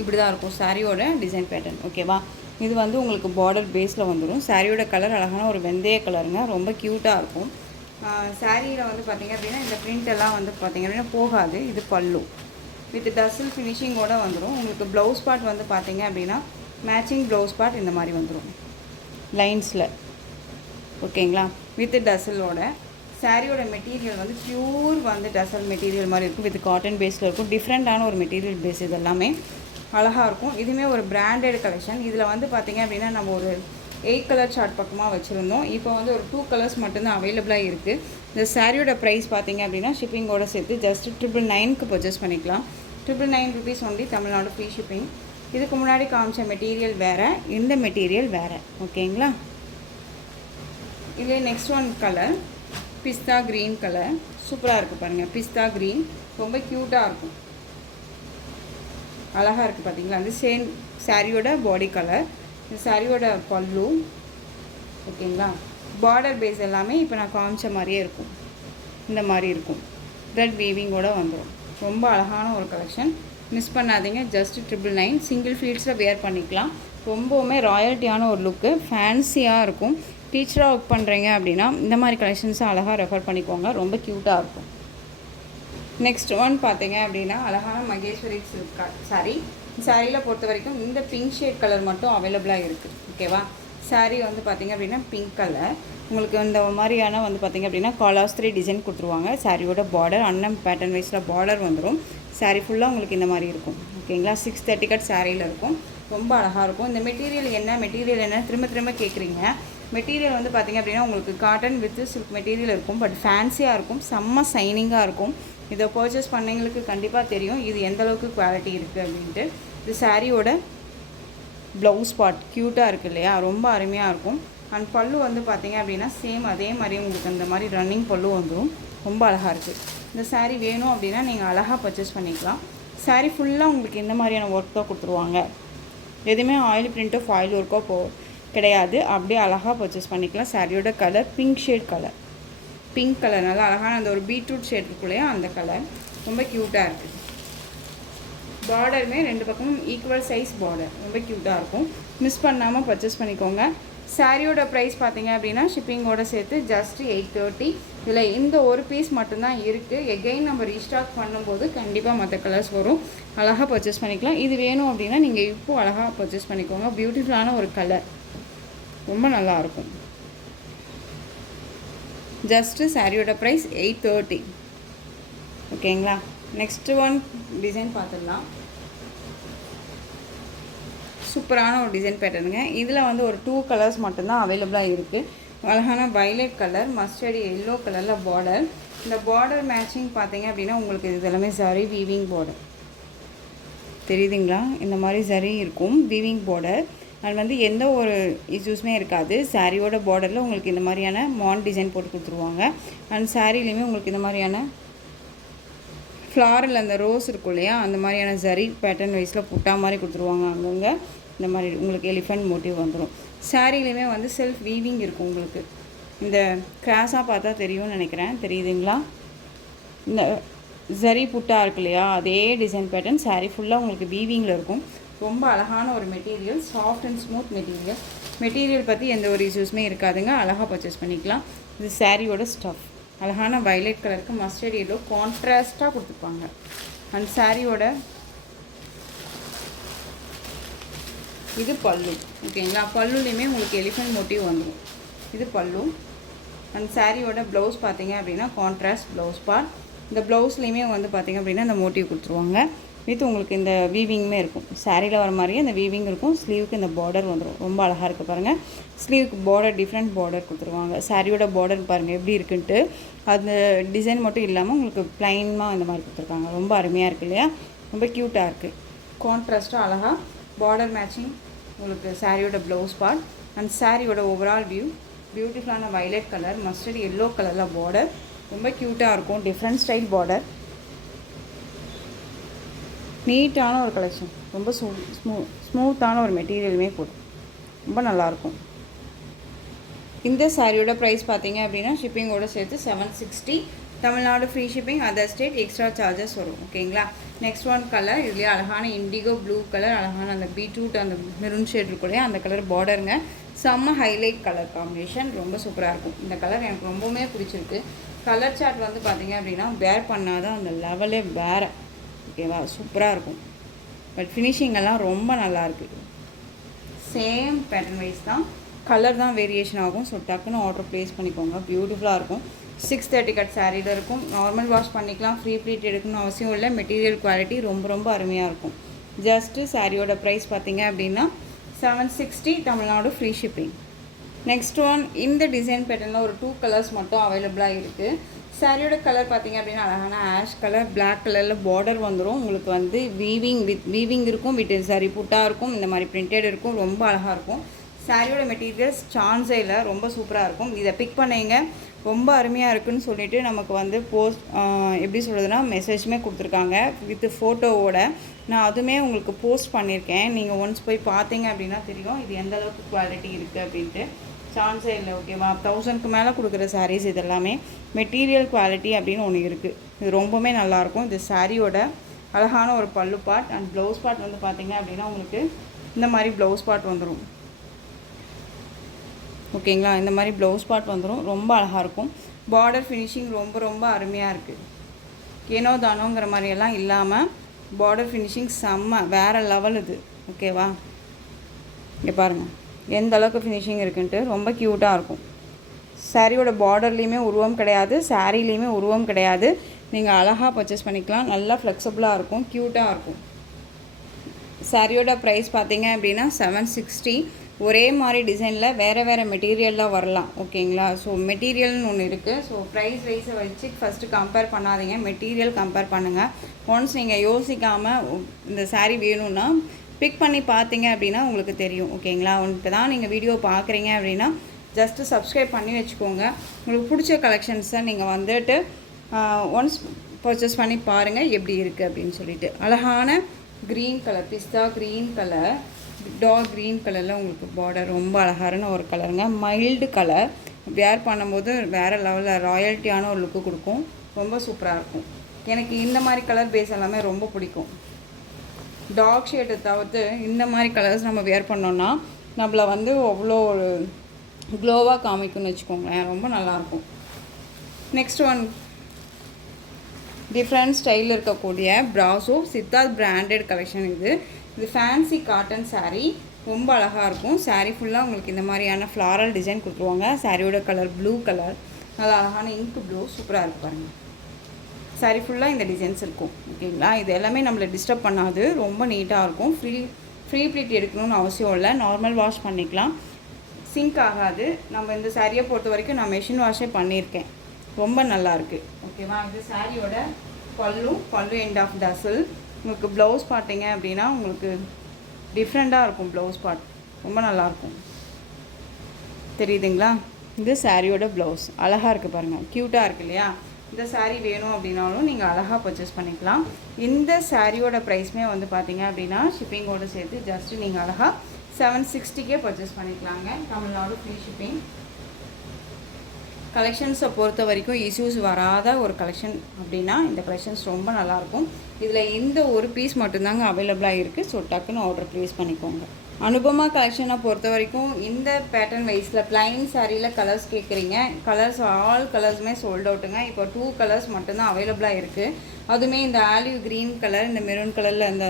இப்படி தான் இருக்கும் சாரியோட டிசைன் பேட்டர்ன். ஓகேவா? இது வந்து உங்களுக்கு பார்டர் பேஸில் வந்துடும். சாரியோட கலர் அழகான ஒரு வெந்தய கலருங்க. ரொம்ப க்யூட்டாக இருக்கும். சாரியில் வந்து பார்த்திங்க அப்படின்னா இந்த பிரிண்ட் எல்லாம் வந்து பார்த்திங்க அப்படின்னா போகாது. இது பல்லு வித் டசல் ஃபினிஷிங்கோடு வந்துடும். உங்களுக்கு ப்ளவுஸ் பார்ட் வந்து பார்த்திங்க அப்படின்னா மேட்சிங் ப்ளவுஸ் பார்ட் இந்த மாதிரி வந்துடும் லைன்ஸில். ஓகேங்களா? வித் டசலோட. சாரியோட மெட்டீரியல் வந்து ப்யூர் வந்து டசல் மெட்டீரியல் மாதிரி இருக்கும். வித் காட்டன் பேஸில் இருக்கும். டிஃப்ரெண்ட்டான ஒரு மெட்டீரியல் பேஸ். இது எல்லாமே அழகாக இருக்கும். இதுவுமே ஒரு பிராண்டட் கலெக்ஷன். இதில் வந்து பார்த்திங்க அப்படின்னா நம்ம ஒரு 8 கலர் சார்ட் பக்கமாக வச்சுருந்தோம். இப்போ வந்து ஒரு 2 கலர்ஸ் மட்டும்தான் அவைலபிளாக இருக்குது. இந்த சாரியோட ப்ரைஸ் பார்த்திங்க அப்படின்னா ஷிப்பிங்கோடு சேர்த்து ஜஸ்ட் 999க்கு பர்ச்சேஸ் பண்ணிக்கலாம். 999 rupees only. Tamil Nadu free shipping. இதுக்கு முன்னாடி காமிச்ச மெட்டீரியல் வேறு, இந்த மெட்டீரியல் வேறு. ஓகேங்களா? இதில் நெக்ஸ்ட் ஒன் கலர் பிஸ்தா க்ரீன் கலர். சூப்பராக இருக்குது பாருங்கள். பிஸ்தா க்ரீன் ரொம்ப க்யூட்டாக இருக்கும். அழகாக இருக்குது பார்த்தீங்களா? அது சேம் சாரியோட பாடி கலர். இந்த சாரியோட பல்லு. ஓகேங்களா? பார்டர் பேஸ் எல்லாமே இப்போ நான் காமிச்ச மாதிரியே இருக்கும். இந்த மாதிரி இருக்கும். த்ரெட் வீவிங்கோடு வந்துடும். ரொம்ப அழகான ஒரு கலெக்ஷன். மிஸ் பண்ணாதீங்க. ஜஸ்ட் 999. சிங்கிள் ஃபீல்ட்ஸில் வேர் பண்ணிக்கலாம். ரொம்பவுமே ராயல்ட்டியான ஒரு லுக்கு. ஃபேன்சியாக இருக்கும். டீச்சராக ஒர்க் பண்ணுறீங்க அப்படின்னா இந்த மாதிரி கலெக்ஷன்ஸை அழகாக ரெஃபர் பண்ணிக்கோங்க. ரொம்ப க்யூட்டாக இருக்கும். நெக்ஸ்ட் ஒன் பார்த்தீங்க அப்படின்னா அழகான மகேஸ்வரி சில்க் சாரீ. சாரியில் பொறுத்த வரைக்கும் இந்த பிங்க் ஷேட் கலர் மட்டும் அவைலபிளாக இருக்குது. ஓகேவா? சாரீ வந்து பார்த்திங்க அப்படின்னா பிங்க் கலர். உங்களுக்கு இந்த மாதிரியான வந்து பார்த்திங்க அப்படின்னா காலாஸ்திரி டிசைன் கொடுத்துருவாங்க. சாரியோட பார்டர் அன்னம் பேட்டர்ன் வைஸில் பார்டர் வந்துடும். சாரீ ஃபுல்லாக உங்களுக்கு இந்த மாதிரி இருக்கும். ஓகேங்களா? 630 கட் சாரியில் இருக்கும். ரொம்ப அழகாக இருக்கும். இந்த மெட்டீரியல் என்ன திரும்ப கேட்குறீங்க. மெட்டீரியல் வந்து பார்த்திங்க அப்படின்னா உங்களுக்கு காட்டன் வித் சில்க் மெட்டீரியல் இருக்கும். பட் ஃபேன்சியாக இருக்கும். செம்ம சைனிங்காக இருக்கும். இதை பர்ச்சேஸ் பண்ணவங்களுக்கு கண்டிப்பாக தெரியும் இது எந்தளவுக்கு குவாலிட்டி இருக்குது அப்படின்ட்டு. இது சாரியோட ப்ளவுஸ் பார்ட் க்யூட்டாக இருக்குது இல்லையா? ரொம்ப அருமையாக இருக்கும். அண்ட் பல்லு வந்து பார்த்திங்க அப்படின்னா சேம் அதே மாதிரி உங்களுக்கு அந்த மாதிரி ரன்னிங் பல்லு வந்துடும். ரொம்ப அழகாக இருக்குது. இந்த சாரீ வேணும் அப்படின்னா நீங்கள் அழகாக பர்ச்சேஸ் பண்ணிக்கலாம். சாரீ ஃபுல்லாக உங்களுக்கு இந்த மாதிரியான ஒர்க் தான் கொடுத்துருவாங்க. எதுவுமே ஆயில் பிரிண்ட்டோ ஃபாயில் ஒர்க்கோ கிடையாது. அப்படியே அழகாக பர்ச்சேஸ் பண்ணிக்கலாம். சாரியோட colour pink shade colour. Pink colour நல்லா அழகான அந்த ஒரு பீட்ரூட் ஷேட் இருக்கும் இல்லையா, அந்த கலர் ரொம்ப க்யூட்டாக இருக்குது. பார்டருமே 2 பக்கமும் ஈக்குவல் சைஸ் பார்டர், ரொம்ப க்யூட்டாக இருக்கும். மிஸ் பண்ணாமல் பர்ச்சேஸ் பண்ணிக்கோங்க. சாரியோட ப்ரைஸ் பார்த்தீங்க அப்படின்னா ஷிப்பிங்கோடு சேர்த்து ஜஸ்ட் 830. இதில் இந்த ஒரு பீஸ் மட்டும்தான் இருக்குது. எகெயின் நம்ம ரீஸ்டாக் பண்ணும்போது கண்டிப்பாக மற்ற கலர்ஸ் வரும், அழகாக பர்ச்சேஸ் பண்ணிக்கலாம். இது வேணும் அப்படின்னா நீங்கள் இப்போது அழகாக பர்ச்சேஸ் பண்ணிக்கோங்க. பியூட்டிஃபுல்லான ஒரு கலர், ரொம்ப நல்லாயிருக்கும். ஜஸ்ட்டு சாரியோட ப்ரைஸ் 830. ஓகேங்களா. நெக்ஸ்ட்டு ஒன் டிசைன் பார்த்துடலாம். சூப்பரான ஒரு டிசைன் பேட்டர்னுங்க. இதில் வந்து ஒரு 2 கலர்ஸ் மட்டும்தான் அவைலபிளாக இருக்குது. அழகான வயலட் கலர், மஸ்டர்டு எல்லோ கலரில் பார்டர். இந்த பார்டர் மேட்சிங் பார்த்தீங்க அப்படின்னா உங்களுக்கு இது எல்லாமே சரி வீவிங் பார்டர் தெரியுதுங்களா. இந்த மாதிரி சரி இருக்கும் வீவிங் பார்டர். அது வந்து எந்த ஒரு இஷ்யூஸுமே இருக்காது. சாரியோட பார்டரில் உங்களுக்கு இந்த மாதிரியான மான் டிசைன் போட்டு கொடுத்துருவாங்க. அண்ட் சாரிலையுமே உங்களுக்கு இந்த மாதிரியான ஃப்ளாரில் அந்த ரோஸ் இருக்கும் இல்லையா, அந்த மாதிரியான ஜரி பேட்டர்ன் வைஸில் புட்டா மாதிரி கொடுத்துருவாங்க. அங்கங்கே இந்த மாதிரி உங்களுக்கு எலிஃபெண்ட் மோட்டிவ் வந்துடும். சாரிலையுமே வந்து செல்ஃப் வீவிங் இருக்கும். உங்களுக்கு இந்த கிராஸாக பார்த்தா தெரியும்னு நினைக்கிறேன், தெரியுதுங்களா. இந்த ஜரி புட்டா இருக்கு இல்லையா, அதே டிசைன் பேட்டர்ன் சாரீ ஃபுல்லாக உங்களுக்கு வீவிங்கில் இருக்கும். ரொம்ப அழகான ஒரு material, soft and smooth material. Material பற்றி எந்த ஒரு இஷ்யூஸுமே இருக்காதுங்க, அழகாக பர்ச்சேஸ் பண்ணிக்கலாம். இது சாரியோட ஸ்டஃப். அழகான வயலட் கலருக்கு மஸ்டர்ட் எல்லோ கான்ட்ராஸ்ட்டாக கொடுத்துருப்பாங்க. அண்ட் சாரியோட இது பல்லு. ஓகேங்களா. பல்லுலேயுமே உங்களுக்கு எலிஃபெண்ட் மோட்டிவ் வந்துடும். இது பல்லு. அண்ட் சாரியோட ப்ளவுஸ் பார்த்தீங்க அப்படின்னா கான்ட்ராஸ்ட் ப்ளவுஸ் பார்ட். இந்த ப்ளவுஸ்லேயுமே வந்து பார்த்திங்க அப்படின்னா இந்த மோட்டிவ் கொடுத்துருவாங்க. வித் உங்களுக்கு இந்த வீவிங்குமே இருக்கும். சாரியில் வர மாதிரியே இந்த வீவிங் இருக்கும். ஸ்லீவுக்கு இந்த பார்டர் வந்துடும். ரொம்ப அழகாக இருக்குது பாருங்கள். ஸ்லீவுக்கு பார்டர் டிஃப்ரெண்ட் பார்டர் கொடுத்துருவாங்க. சாரியோட பார்டர் பாருங்கள் எப்படி இருக்குன்ட்டு. அந்த டிசைன் மட்டும் இல்லாமல் உங்களுக்கு ப்ளைனாக இந்த மாதிரி கொடுத்துருக்காங்க. ரொம்ப அருமையாக இருக்குது இல்லையா, ரொம்ப க்யூட்டாக இருக்குது. கான்ட்ராஸ்ட்டாக அழகாக பார்டர் மேட்சிங் உங்களுக்கு சாரியோட ப்ளவுஸ் பார்ட். அண்ட் சாரியோட ஓவரால் வியூ பியூட்டிஃபுல்லான வயலட் கலர், மஸ்டர்ட் எல்லோ கலரில் பார்டர், ரொம்ப க்யூட்டாக இருக்கும். டிஃப்ரெண்ட் ஸ்டைல் பார்டர், நீட்டான ஒரு கலெக்ஷன். ரொம்ப ஸ்மூத்தான ஒரு மெட்டீரியலுமே போடும், ரொம்ப நல்லாயிருக்கும். இந்த சாரியோட ப்ரைஸ் பார்த்தீங்க அப்படின்னா ஷிப்பிங்கோடு சேர்த்து 760. Tamil Nadu free shipping, other state extra charges வரும். ஓகேங்களா. Next one colour. இதுலேயே அழகான இண்டிகோ ப்ளூ கலர், அழகான அந்த பீட்ரூட் அந்த மெரூன் ஷேட் இருக்கும் இல்லையா, அந்த கலர் பார்டருங்க. செம்ம ஹைலைட் கலர் காம்பினேஷன், ரொம்ப சூப்பராக இருக்கும். இந்த கலர் எனக்கு ரொம்பவுமே பிடிச்சிருக்கு. கலர் சார்ட் வந்து பார்த்திங்க அப்படின்னா வேர் பண்ணாதான் அந்த லெவலே வேறு. ஓகேவா, சூப்பராக இருக்கும். பட் ஃபினிஷிங் எல்லாம் ரொம்ப நல்லாயிருக்கு. சேம் பேட்டர்ன் வைஸ் தான், கலர் தான் வேரியேஷன் ஆகும். ஸோ டக்குன்னு ஆர்டர் ப்ளேஸ் பண்ணிக்கோங்க. பியூட்டிஃபுல்லாக இருக்கும். 630 கட் சாரியில் இருக்கும். நார்மல் வாஷ் பண்ணிக்கலாம். ஃப்ரீ ப்ளீட் எடுக்கணும்னு அவசியம் இல்லை. மெட்டீரியல் குவாலிட்டி ரொம்ப ரொம்ப அருமையாக இருக்கும். ஜஸ்ட்டு சாரியோட ப்ரைஸ் பார்த்தீங்க அப்படின்னா 760, Tamil Nadu free shipping. Next one, இந்த டிசைன் பேட்டர்னில் ஒரு 2 கலர்ஸ் மட்டும் அவைலபிளாக இருக்குது. சாரியோட கலர் பார்த்தீங்க அப்படின்னா அழகான ஆஷ் கலர், பிளாக் கலரில் பார்டர் வந்துடும். உங்களுக்கு வந்து வீவிங் இருக்கும், வித் சாரி புட்டா இருக்கும், இந்த மாதிரி பிரிண்டட் இருக்கும். ரொம்ப அழகாக இருக்கும். சாரியோட மெட்டீரியல்ஸ் சான்ஸே இல்லை, ரொம்ப சூப்பராக இருக்கும். இதை பிக் பண்ணிங்க, ரொம்ப அருமையாக இருக்குதுன்னு சொல்லிவிட்டு நமக்கு வந்து போஸ்ட் எப்படி சொல்கிறதுனா மெசேஜுமே கொடுத்துருக்காங்க வித் ஃபோட்டோவோட. நான் அதுவுமே உங்களுக்கு போஸ்ட் பண்ணியிருக்கேன். நீங்கள் ஒன்ஸ் போய் பார்த்தீங்க அப்படின்னா தெரியும் இது எந்த அளவுக்கு குவாலிட்டி இருக்குது அப்படின்ட்டு. சான்ஸே இல்லை. ஓகேவா. 1000க்கு மேலே கொடுக்குற சாரீஸ் இது எல்லாமே மெட்டீரியல் குவாலிட்டி அப்படின்னு ஒன்று இருக்குது. இது ரொம்பவுமே நல்லாயிருக்கும். இது சாரியோட அழகான ஒரு பல்லு பார்ட். அண்ட் ப்ளவுஸ் பார்ட் வந்து பார்த்திங்க அப்படின்னா உங்களுக்கு இந்த மாதிரி ப்ளவுஸ் பார்ட் வந்துடும். ஓகேங்களா. இந்த மாதிரி ப்ளவுஸ் பார்ட் வந்துடும். ரொம்ப அழகாக இருக்கும். பார்டர் ஃபினிஷிங் ரொம்ப ரொம்ப அருமையாக இருக்குது. ஏனோ தானோங்கிற மாதிரியெல்லாம் இல்லாமல் பார்டர் ஃபினிஷிங் செம்ம வேறு லெவல் இது. ஓகேவா. இங்கே பாருங்கள் எந்த அளவுக்கு ஃபினிஷிங் இருக்குன்ட்டு, ரொம்ப க்யூட்டாக இருக்கும். சாரியோட பார்டர்லேயுமே உருவம் கிடையாது, சாரீலேயுமே உருவம் கிடையாது. நீங்கள் அழகாக பர்ச்சேஸ் பண்ணிக்கலாம். நல்லா ஃப்ளெக்சிபிளாக இருக்கும், க்யூட்டாக இருக்கும். சாரியோட ப்ரைஸ் பார்த்தீங்க அப்படின்னா 760. ஒரே மாதிரி டிசைனில் வேறு வேறு மெட்டீரியல்லாம் வரலாம். ஓகேங்களா. ஸோ மெட்டீரியல்னு ஒன்று இருக்குது. ஸோ ப்ரைஸ் வைஸை வச்சு ஃபஸ்ட்டு கம்பேர் பண்ணாதீங்க, மெட்டீரியல் கம்பேர் பண்ணுங்கள். ஒன்ஸ் நீங்கள் யோசிக்காமல் இந்த சாரீ வேணும்னா பிக் பண்ணி பார்த்தீங்க அப்படின்னா உங்களுக்கு தெரியும். ஓகேங்களா. இப்போ தான் நீங்கள் வீடியோ பார்க்குறீங்க அப்படின்னா ஜஸ்ட்டு சப்ஸ்கிரைப் பண்ணி வச்சுக்கோங்க. உங்களுக்கு பிடிச்ச கலெக்ஷன்ஸை நீங்கள் வந்துட்டு ஒன்ஸ் பர்ச்சேஸ் பண்ணி பாருங்கள் எப்படி இருக்குது அப்படின்னு சொல்லிட்டு. அழகான க்ரீன் கலர், பிஸ்தா க்ரீன் கலர், டார்க் க்ரீன் கலரில் உங்களுக்கு பார்டர் ரொம்ப அழகான ஒரு கலருங்க. மைல்டு கலர், வேர் பண்ணும்போது வேறு லெவலில் ராயல்ட்டியான ஒரு லுக்கு கொடுக்கும். ரொம்ப சூப்பராக இருக்கும். எனக்கு இந்த மாதிரி கலர் பேஸ் எல்லாமே ரொம்ப பிடிக்கும். டார்க் ஷேட்டை தவிர்த்து இந்த மாதிரி கலர்ஸ் நம்ம வேர் பண்ணோன்னா நம்மளை வந்து அவ்வளோ ஒரு க்ளோவாக காமிக்கும்னு வச்சுக்கோங்களேன். ரொம்ப நல்லாயிருக்கும். நெக்ஸ்ட் ஒன் டிஃப்ரெண்ட் ஸ்டைலில் இருக்கக்கூடிய ப்ராசோ சித்தார்த் பிராண்டட் கலெக்ஷன். இது ஃபேன்சி காட்டன் சாரீ. ரொம்ப அழகாக இருக்கும். சாரீ ஃபுல்லாக உங்களுக்கு இந்த மாதிரியான ஃப்ளாரல் டிசைன் கொடுத்துருவாங்க. சாரியோட கலர் ப்ளூ கலர், நல்லா அழகான இங்க் ப்ளூ, சூப்பராக இருக்குது பாருங்கள். சாரீ ஃபுல்லாக இந்த டிசைன்ஸ் இருக்கும். ஓகேங்களா? இது எல்லாமே நம்மளை டிஸ்டர்ப் பண்ணாது. ரொம்ப நீட்டாக இருக்கும். ஃப்ரீ ப்ளீட் எடுக்கணும்னு அவசியம் இல்லை. நார்மல் வாஷ் பண்ணிக்கலாம். சிங்க் ஆகாது. நம்ம இந்த சாரியை பொறுத்த வரைக்கும் நான் மெஷின் வாஷே பண்ணியிருக்கேன். ரொம்ப நல்லாயிருக்கு. ஓகேவா? இது சாரியோட பல்லு எண்ட் ஆஃப் டசல். உங்களுக்கு ப்ளவுஸ் பார்த்தீங்க அப்படின்னா உங்களுக்கு டிஃப்ரெண்ட்டாக இருக்கும். ப்ளவுஸ் பார்ட் ரொம்ப நல்லாயிருக்கும். தெரியுதுங்களா? இது சாரியோட ப்ளவுஸ் அழகாக இருக்குது பாருங்கள். க்யூட்டாக இருக்குது இல்லையா? இந்த சாரீ வேணும் அப்படின்னாலும் நீங்கள் அழகாக பர்ச்சேஸ் பண்ணிக்கலாம். இந்த சாரியோட ப்ரைஸ்மே வந்து பார்த்தீங்க அப்படின்னா ஷிப்பிங்கோடு சேர்த்து ஜஸ்ட்டு நீங்கள் அழகாக 760 பர்ச்சேஸ் பண்ணிக்கலாங்க. Tamil Nadu free shipping. கலெக்ஷன்ஸை பொறுத்த வரைக்கும் இஷ்யூஸ் வராத ஒரு கலெக்ஷன் அப்படின்னா இந்த கலெக்ஷன்ஸ் ரொம்ப நல்லாயிருக்கும். இதில் இந்த ஒரு பீஸ் மட்டும்தாங்க அவைலபிளாக இருக்குது. ஸோ டக்குன்னு ஆர்டர் ப்ளேஸ் பண்ணிக்கோங்க. அனுபமா கலெக்ஷனை பொறுத்த வரைக்கும் இந்த பேட்டர்ன் வைஸில் ப்ளைன் சாரியில் கலர்ஸ் கேட்குறீங்க. கலர்ஸ் ஆல் கலர்ஸுமே சோல்ட் அவுட்டுங்க. இப்போ 2 கலர்ஸ் மட்டும்தான் அவைலபிளாக இருக்குது. அதுவுமே இந்த ஆலிவ் க்ரீன் கலர், இந்த மெரூன் கலரில் அந்த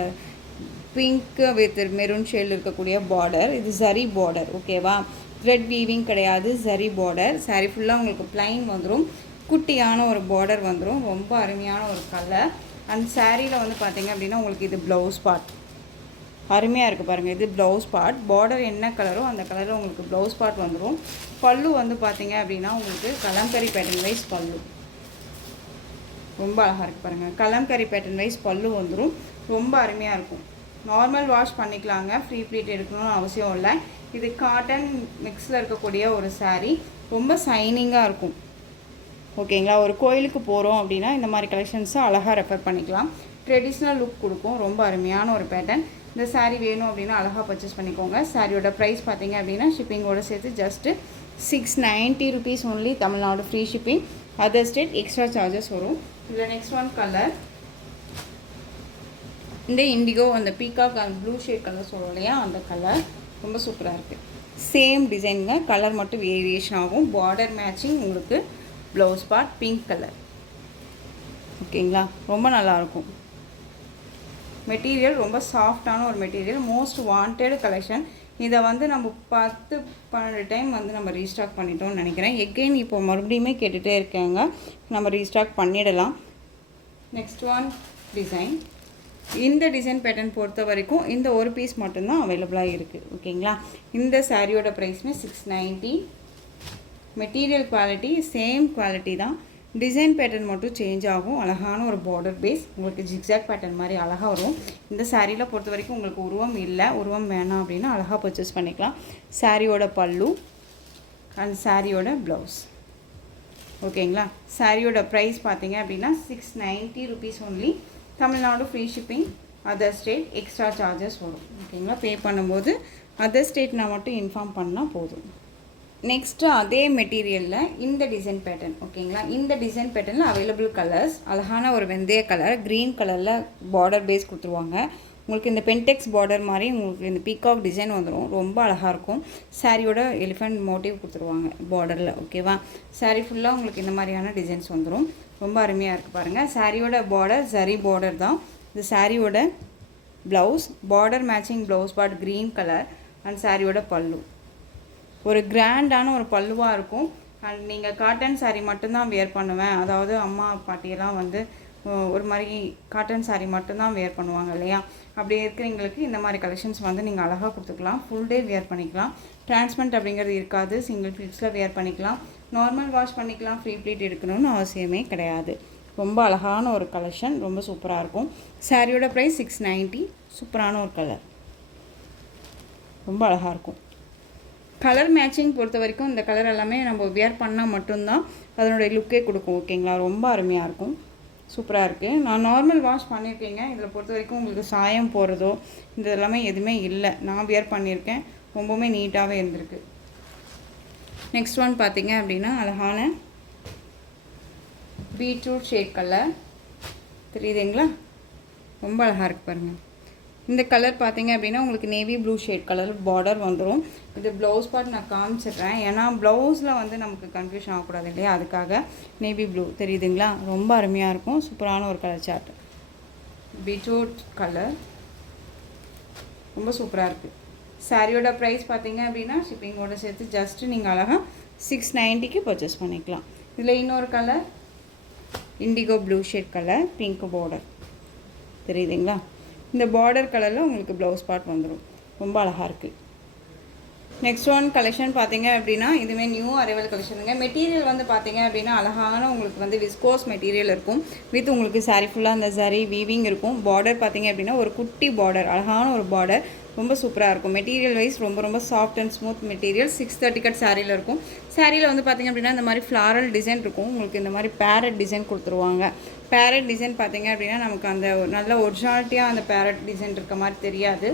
பிங்க் வித் மெரூன் ஷேடில் இருக்கக்கூடிய பார்டர். இது சரி பார்டர். ஓகேவா? த்ரெட் வீவிங் கிடையாது, சரி பார்டர். சாரீ ஃபுல்லாக உங்களுக்கு ப்ளைன் வந்துடும். குட்டியான ஒரு பார்டர் வந்துடும். ரொம்ப அருமையான ஒரு கலர். அந்த சாரியில் வந்து பார்த்தீங்க அப்படின்னா உங்களுக்கு இது ப்ளவுஸ் பார்ட் அருமையாக இருக்குது பாருங்கள். இது ப்ளவுஸ் பார்ட். பார்டர் என்ன கலரோ அந்த கலரில் உங்களுக்கு ப்ளவுஸ் பார்ட் வந்துடும். பல்லு வந்து பார்த்தீங்க அப்படின்னா உங்களுக்கு கலம்கரி பேட்டர்ன் வைஸ் பல்லு. ரொம்ப அழகாக இருக்குது பாருங்கள். கலம்கரி பேட்டர்ன் வைஸ் பல்லு வந்துடும். ரொம்ப அருமையாக இருக்கும். நார்மல் வாஷ் பண்ணிக்கலாங்க. ஃப்ரீ ப்ளீட் எடுக்கணும்னு அவசியம் இல்லை. இது காட்டன் மிக்ஸில் இருக்கக்கூடிய ஒரு சாரீ. ரொம்ப சைனிங்காக இருக்கும். ஓகேங்களா? ஒரு கோயிலுக்கு போகிறோம் அப்படின்னா இந்த மாதிரி கலெக்ஷன்ஸை அழகாக ரெஃபர் பண்ணிக்கலாம். ட்ரெடிஷ்னல் லுக் கொடுக்கும். ரொம்ப அருமையான ஒரு பேட்டர்ன். இந்த சாரீ வேணும் அப்படின்னா அழகாக பர்ச்சேஸ் பண்ணிக்கோங்க. சாரியோட ப்ரைஸ் பார்த்தீங்க அப்படின்னா ஷிப்பிங்கோடு சேர்த்து just 690 rupees only. Tamil Nadu free shipping. Other state extra charges வரும். இதில் நெக்ஸ்ட் ஒன் கலர் இந்த இண்டிகோ, அந்த பீகாக் அந்த ப்ளூ ஷேட் கலர் சொல்லுவோம் இல்லையா, அந்த கலர் ரொம்ப சூப்பராக இருக்குது. சேம் டிசைனுங்க, கலர் மட்டும் வேரியேஷன் ஆகும். பார்டர் மேட்சிங் உங்களுக்கு ப்ளவுஸ் பார்ட் பிங்க் கலர். ஓகேங்களா? ரொம்ப நல்லாயிருக்கும். மெட்டீரியல் ரொம்ப சாஃப்டான ஒரு மெட்டீரியல். Most wanted collection. இதை வந்து நம்ம 10-12 டைம் வந்து நம்ம ரீஸ்டாக் பண்ணிட்டோம்னு நினைக்கிறேன். எகெயின் இப்போ மறுபடியுமே கேட்டுகிட்டே இருக்காங்க. நம்ம ரீஸ்டாக் பண்ணிடலாம். Next one design. இந்த டிசைன் பேட்டர்ன் பொறுத்த வரைக்கும் இந்த ஒரு பீஸ் மட்டும்தான் அவைலபிளாக இருக்குது. ஓகேங்களா? இந்த சாரியோட ப்ரைஸ்மே 690. மெட்டீரியல் குவாலிட்டி சேம் குவாலிட்டி தான். டிசைன் பேட்டர்ன் மட்டும் சேஞ்ச் ஆகும். அழகான ஒரு பார்டர் பேஸ் உங்களுக்கு ஜிக்ஸாக் பேட்டர்ன் மாதிரி அழகாக வரும். இந்த சாரியில் பொறுத்த வரைக்கும் உங்களுக்கு உருவம் இல்லை, உருவம் வேணாம் அப்படின்னா அழகாக பர்ச்சேஸ் பண்ணிக்கலாம். சாரியோட பல்லு அண்ட் சாரியோட ப்ளவுஸ். ஓகேங்களா? சாரியோட ப்ரைஸ் பார்த்தீங்க அப்படின்னா 690 rupees only. Tamil Nadu free shipping. Other state extra charges வரும். ஓகேங்களா? பே பண்ணும்போது அதர் ஸ்டேட் நான் மட்டும் இன்ஃபார்ம் பண்ணால் போதும். நெக்ஸ்ட்டு அதே மெட்டீரியலில் இந்த டிசைன் பேட்டர்ன். ஓகேங்களா? இந்த டிசைன் பேட்டர்னில் அவைலபிள் கலர்ஸ் அழகான ஒரு வெந்தய கலர், க்ரீன் கலரில் பார்டர் பேஸ் கொடுத்துருவாங்க. உங்களுக்கு இந்த பென்டெக்ஸ் பார்டர் மாதிரி உங்களுக்கு இந்த பீகாக் டிசைன் வந்துடும். ரொம்ப அழகாக இருக்கும். சாரியோட எலிஃபெண்ட் மோட்டிவ் கொடுத்துருவாங்க பார்டரில். ஓகேவா? சாரீ ஃபுல்லாக உங்களுக்கு இந்த மாதிரியான டிசைன்ஸ் வந்துடும். ரொம்ப அருமையாக இருக்குது பாருங்கள். சாரியோட பார்டர் சரி பார்டர் தான். இது சாரியோட blouse. Border matching blouse part green colour and சாரியோட பல்லு. ஒரு கிராண்டான ஒரு பல்லுவாக இருக்கும். அண்ட் நீங்கள் காட்டன் சாரீ மட்டும்தான் வேர் பண்ணுவேன், அதாவது அம்மா பாட்டியெல்லாம் வந்து ஒரு மாதிரி காட்டன் சாரீ மட்டும்தான் வேர் பண்ணுவாங்க இல்லையா, அப்படி இருக்கிறவங்களுக்கு இந்த மாதிரி கலெக்ஷன்ஸ் வந்து நீங்கள் அழகாக கொடுத்துக்கலாம். ஃபுல் டே வேர் பண்ணிக்கலாம். டிரான்ஸ்பரண்ட் அப்படிங்கிறது இருக்காது. சிங்கிள் ப்ளீட்ஸில் வேர் பண்ணிக்கலாம். நார்மல் வாஷ் பண்ணிக்கலாம். ஃப்ரீ ப்ளீட் எடுக்கணும்னு அவசியமே கிடையாது. ரொம்ப அழகான ஒரு கலெக்ஷன். ரொம்ப சூப்பராக இருக்கும். சாரியோட ப்ரைஸ் 690. சூப்பரான ஒரு கலர். ரொம்ப அழகாக இருக்கும். கலர் மேட்சிங் பொறுத்த வரைக்கும் இந்த கலர் எல்லாமே நம்ம வேர் பண்ணால் மட்டும்தான் அதனுடைய லுக்கே கொடுக்கும். ஓகேங்களா? ரொம்ப அருமையாக இருக்கும். சூப்பராக இருக்குது. நான் நார்மல் வாஷ் பண்ணியிருக்கேங்க. இதில் பொறுத்த வரைக்கும் உங்களுக்கு சாயம் போகிறதோ இந்த எல்லாமே எதுவுமே இல்லை. நான் வேர் பண்ணியிருக்கேன். ரொம்பவுமே நீட்டாகவே இருந்திருக்கு. நெக்ஸ்ட் ஒன் பார்த்தீங்க அப்படின்னா அழகான பீட்ரூட் ஷேட் கலர் தெரியுதுங்களா, ரொம்ப அழகாக இருக்குது பாருங்கள். இந்த கலர் பார்த்தீங்க அப்படின்னா உங்களுக்கு navy blue shade colour border வந்துடும். இது ப்ளவுஸ் பார்ட் நான் காமிச்சிடுறேன், ஏன்னா ப்ளவுஸில் வந்து நமக்கு கன்ஃபியூஷன் ஆகக்கூடாது இல்லையா, அதுக்காக நேவி ப்ளூ தெரியுதுங்களா, ரொம்ப அருமையாக இருக்கும். சூப்பரான ஒரு கலர் சார்ட். பீட்ரூட் கலர் ரொம்ப சூப்பராக இருக்குது. சாரியோட ப்ரைஸ் பார்த்தீங்க அப்படின்னா ஷிப்பிங்கோட சேர்த்து ஜஸ்ட்டு நீங்கள் அழகாக 690க்கு பர்ச்சேஸ் பண்ணிக்கலாம். இதில் இன்னொரு colour indigo blue shade colour, pink border தெரியுதுங்களா. இந்த பார்டர் கலரில் உங்களுக்கு ப்ளவுஸ் பார்ட் வந்துடும், ரொம்ப அழகாக இருக்குது. நெக்ஸ்ட் ஒன் கலெக்ஷன் பார்த்தீங்க அப்படின்னா இதுவே நியூ அரைவல் கலெக்ஷனுங்க. மெட்டீரியல் வந்து பார்த்தீங்க அப்படின்னா அழகான உங்களுக்கு வந்து விஸ்கோஸ் மெட்டீரியல் இருக்கும். வித் உங்களுக்கு சாரீ ஃபுல்லாக அந்த சாரீ வீவிங் இருக்கும். பார்டர் பார்த்தீங்க அப்படின்னா ஒரு குட்டி பார்டர், அழகான ஒரு பார்டர், ரொம்ப சூப்பராக இருக்கும். மெட்டீரியல் வைஸ் ரொம்ப ரொம்ப soft and smooth material. 630 cut சாரியில் இருக்கும். சாரியில் வந்து பார்த்திங்க அப்படின்னா இந்த மாதிரி ஃப்ளாரல் டிசைன் இருக்கும். உங்களுக்கு இந்த மாதிரி பேரட் டிசைன் கொடுத்துருவாங்க. பேரட் டிசைன் பார்த்திங்க அப்படின்னா நமக்கு அந்த நல்ல ஒரிஜினாலிட்டியாக அந்த பேரட் டிசைன் இருக்க மாதிரி தெரியாது.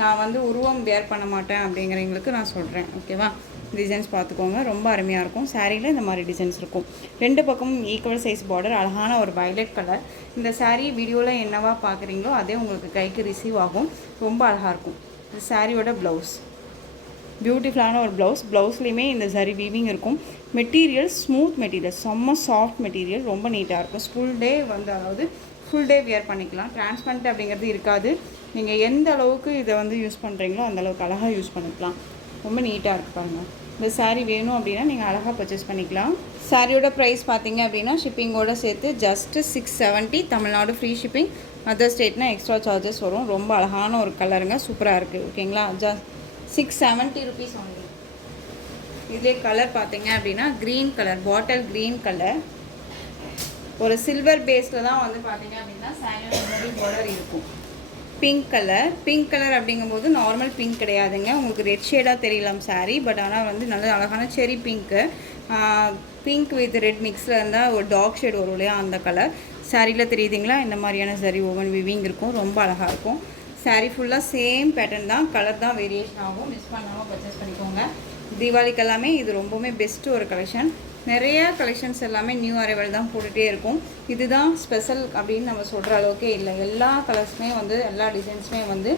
நான் வந்து உருவம் வேர் பண்ண மாட்டேன் அப்படிங்கிறவங்களுக்கு நான் சொல்கிறேன், ஓகேவா. டிசைன்ஸ் பார்த்துக்கோங்க, ரொம்ப அருமையாக இருக்கும். சாரியில் இந்த மாதிரி டிசைன்ஸ் இருக்கும். ரெண்டு பக்கமும் ஈக்குவல் சைஸ் பார்டர், அழகான ஒரு வயலட் கலர். இந்த சாரீ வீடியோவில் என்னவா பார்க்குறீங்களோ அதே உங்களுக்கு கைக்கு ரிசீவ் ஆகும். ரொம்ப அழகாக இருக்கும். இந்த சாரியோட ப்ளவுஸ் பியூட்டிஃபுல்லான ஒரு ப்ளவுஸ். ப்ளவுஸ்லேயுமே இந்த சாரீ வீவிங் இருக்கும். மெட்டீரியல் ஸ்மூத் மெட்டீரியல், செம்ம சாஃப்ட் மெட்டீரியல், ரொம்ப நீட்டாக இருக்கும். ஃபுல் டே வந்து அதாவது ஃபுல் டே வியர் பண்ணிக்கலாம். டிரான்ஸ்பரண்ட் அப்படிங்கிறது இருக்காது. நீங்கள் எந்த அளவுக்கு இதை வந்து யூஸ் பண்ணுறீங்களோ அந்தளவுக்கு அழகாக யூஸ் பண்ணிக்கலாம். ரொம்ப நீட்டாக இருக்குது பாருங்கள். இந்த சாரீ வேணும் அப்படின்னா நீங்கள் அழகாக பர்ச்சேஸ் பண்ணிக்கலாம். சாரியோட ப்ரைஸ் பார்த்தீங்க அப்படின்னா ஷிப்பிங்கோடு சேர்த்து just 670. Tamil Nadu free shipping. Other ஸ்டேட்னால் எக்ஸ்ட்ரா சார்ஜஸ் வரும். ரொம்ப அழகான ஒரு கலருங்க, சூப்பராக இருக்குது, ஓகேங்களா. 670 ருபீஸ் ஒன்லி. இதே கலர் பார்த்தீங்க அப்படின்னா green colour, bottle green colour, ஒரு சில்வர் பேஸில் தான் வந்து பார்த்தீங்க அப்படின்னா சாரியோட பார்டர் இருக்கும். பிங்க் கலர் அப்படிங்கும்போது நார்மல் பிங்க் கிடையாதுங்க, உங்களுக்கு ரெட் ஷேடாக தெரியலாம் சாரீ. பட் ஆனால் வந்து நல்ல அழகான செரி பிங்க்கு, பிங்க் வித் ரெட் மிக்ஸில் இருந்தால் ஒரு டார்க் ஷேட் வரும் இல்லையா, அந்த கலர் சாரியில் தெரியுதுங்களா. இந்த மாதிரியான சாரீ ஓவன் விவிங் இருக்கும், ரொம்ப அழகாக இருக்கும். சாரீ ஃபுல்லாக சேம் பேட்டர்ன் தான், கலர் தான் வேரியேஷன் ஆகும். மிஸ் பண்ணாமல் பர்ச்சேஸ் பண்ணிக்கோங்க. தீபாவளிக்கு எல்லாமே இது ரொம்பவுமே பெஸ்ட்டு ஒரு கலெக்ஷன். நிறைய கலெக்ஷன்ஸ் எல்லாமே நியூ அரைவல் தான் போட்டுகிட்டே இருக்கும். இதுதான் ஸ்பெஷல் அப்படின்னு நம்ம சொல்கிற அளவுக்கே இல்லை. எல்லா கலர்ஸுமே வந்து எல்லா டிசைன்ஸுமே வந்து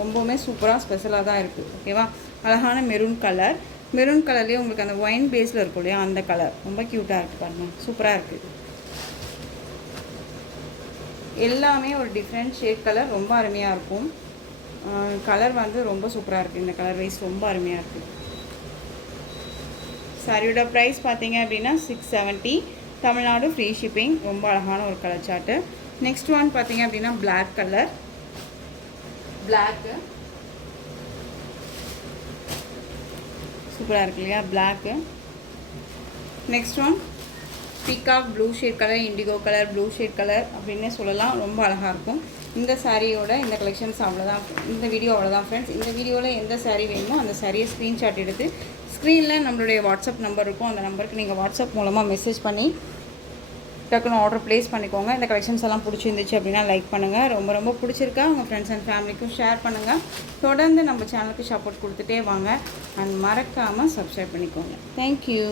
ரொம்பவுமே சூப்பராக ஸ்பெஷலாக தான் இருக்குது, ஓகேவா. அழகான மெரூன் கலர்லேயே உங்களுக்கு அந்த ஒயின் பேஸில் இருக்கும் இல்லையா, அந்த கலர் ரொம்ப க்யூட்டாக இருக்குது பாருங்கள், சூப்பராக இருக்குது. எல்லாமே ஒரு டிஃப்ரெண்ட் ஷேட் கலர், ரொம்ப அருமையாக இருக்கும். கலர் வந்து ரொம்ப சூப்பராக இருக்குது. இந்த கலர் வைஸ் ரொம்ப அருமையாக இருக்குது. சாரியோட ப்ரைஸ் பார்த்தீங்க அப்படின்னா 670. Tamil Nadu free shipping. ரொம்ப அழகான ஒரு கலர் சார்ட்டு. நெக்ஸ்ட் ஒன் பார்த்தீங்க அப்படின்னா பிளாக் கலர், பிளாக்கு சூப்பராக இருக்கு இல்லையா, black. Next one peacock blue shade colour, indigo colour, blue shade colour அப்படின்னே சொல்லலாம், ரொம்ப அழகாக இருக்கும். இந்த சாரியோட இந்த கலெக்ஷன்ஸ் அவ்வளோதான். இந்த வீடியோ அவ்வளோதான் ஃப்ரெண்ட்ஸ். இந்த வீடியோவில் எந்த சாரீ வேணுமோ அந்த சாரியை ஸ்க்ரீன்ஷாட் எடுத்து ஸ்க்ரீனில் நம்மளுடைய வாட்ஸ்அப் நம்பர் இருக்கும், அந்த நம்பருக்கு நீங்கள் வாட்ஸ்அப் மூலமாக மெசேஜ் பண்ணி டக்குன்னு ஆர்டர் ப்ளேஸ் பண்ணிக்கோங்க. இந்த கலெக்ஷன்ஸ் எல்லாம் பிடிச்சிருந்துச்சு அப்படின்னா லைக் பண்ணுங்கள். ரொம்ப ரொம்ப பிடிச்சிருக்கா உங்கள் ஃப்ரெண்ட்ஸ் அண்ட் ஃபேமிலிக்கும் ஷேர் பண்ணுங்கள். தொடர்ந்து நம்ம சேனலுக்கு சப்போர்ட் கொடுத்துட்டே வாங்க. அண்ட் மறக்காமல் சப்ஸ்கிரைப் பண்ணிக்கோங்க. தேங்க்யூ.